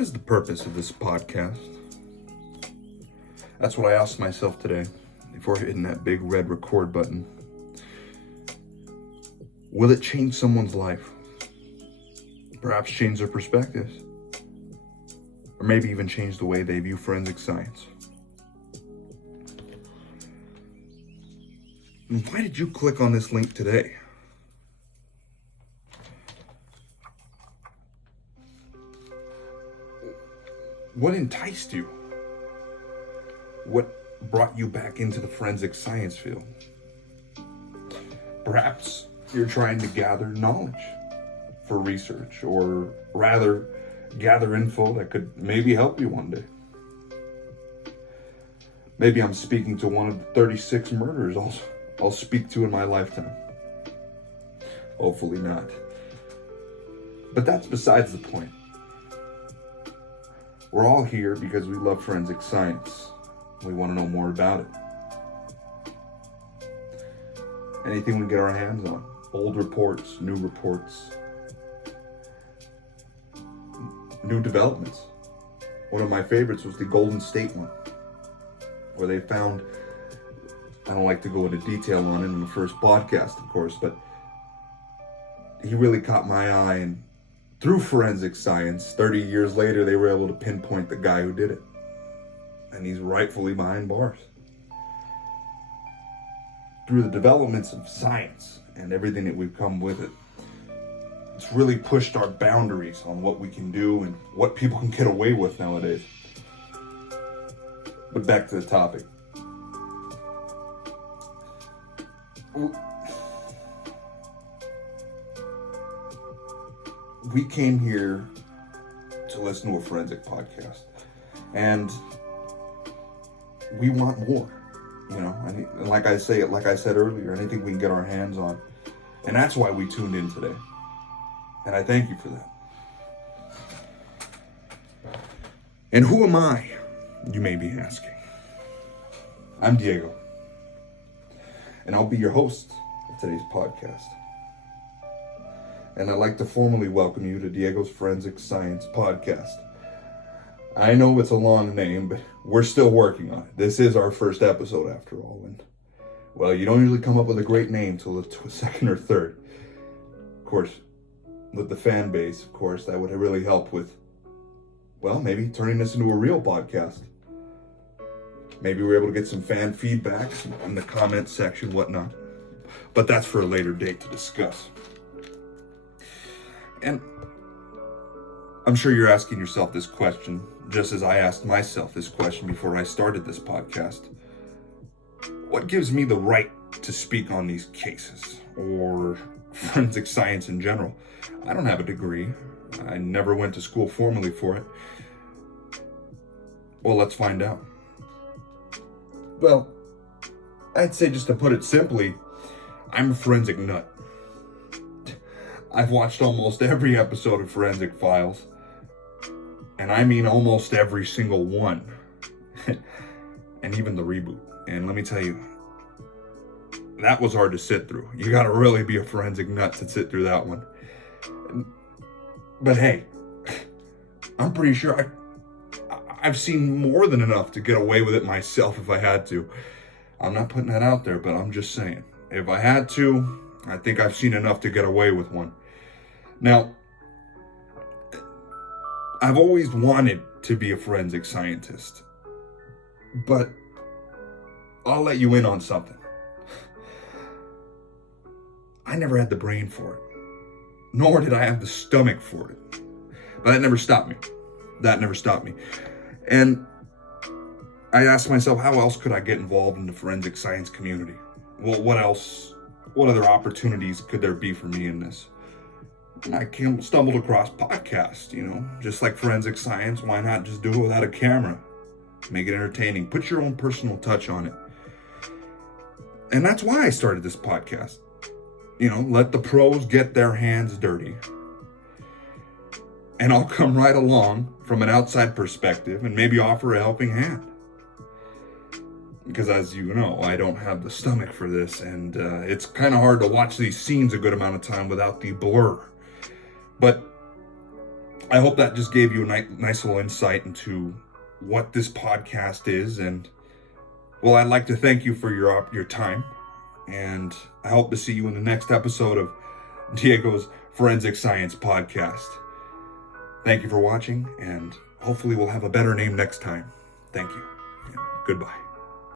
is the purpose of this podcast? That's what I asked myself today before hitting that big red record button. Will it change someone's life? Perhaps change their perspectives? Or maybe even change the way they view forensic science? And why did you click on this link today? What enticed you? What brought you back into the forensic science field? Perhaps you're trying to gather knowledge for research, or rather, gather info that could maybe help you one day. Maybe I'm speaking to one of the 36 murders I'll speak to in my lifetime. Hopefully not. But that's besides the point. We're all here because we love forensic science. We want to know more about it. Anything we get our hands on. Old reports, new reports, new developments. One of my favorites was the Golden State one, where they found, I don't like to go into detail on it in the first podcast, of course, but he really caught my eye, and through forensic science, 30 years later, they were able to pinpoint the guy who did it. And he's rightfully behind bars. Through the developments of science and everything that we've come with it, it's really pushed our boundaries on what we can do and what people can get away with nowadays. But back to the topic. We came here to listen to a forensic podcast, and we want more, and like I said earlier, anything we can get our hands on. And that's why we tuned in today. And I thank you for that. And who am I, you may be asking? I'm Diego, and I'll be your host of today's podcast. And I'd like to formally welcome you to Diego's Forensic Science Podcast. I know it's a long name, but we're still working on it. This is our first episode after all, and well, you don't usually come up with a great name till the second or third. Of course, with the fan base, of course, that would really help with, well, maybe turning this into a real podcast. Maybe we're able to get some fan feedback in the comments section, whatnot. But that's for a later date to discuss. And I'm sure you're asking yourself this question, just as I asked myself this question before I started this podcast. What gives me the right to speak on these cases, or forensic science in general? I don't have a degree. I never went to school formally for it. Well, let's find out. Well, I'd say, just to put it simply, I'm a forensic nut. I've watched almost every episode of Forensic Files, and I mean almost every single one, and even the reboot. And let me tell you, that was hard to sit through. You gotta really be a forensic nut to sit through that one. But hey, I'm pretty sure I've seen more than enough to get away with it myself if I had to. I'm not putting that out there, but I'm just saying, if I had to, I think I've seen enough to get away with one. Now, I've always wanted to be a forensic scientist, but I'll let you in on something. I never had the brain for it, nor did I have the stomach for it. But that never stopped me. And I asked myself, how else could I get involved in the forensic science community? Well, what else? What other opportunities could there be for me in this? And I stumbled across podcasts, just like forensic science. Why not just do it without a camera? Make it entertaining. Put your own personal touch on it. And that's why I started this podcast. Let the pros get their hands dirty. And I'll come right along from an outside perspective and maybe offer a helping hand. Because as you know, I don't have the stomach for this, and it's kind of hard to watch these scenes a good amount of time without the blur. But I hope that just gave you a nice little insight into what this podcast is. And well, I'd like to thank you for your time. And I hope to see you in the next episode of Diego's Forensic Science Podcast. Thank you for watching, and hopefully we'll have a better name next time. Thank you, and goodbye.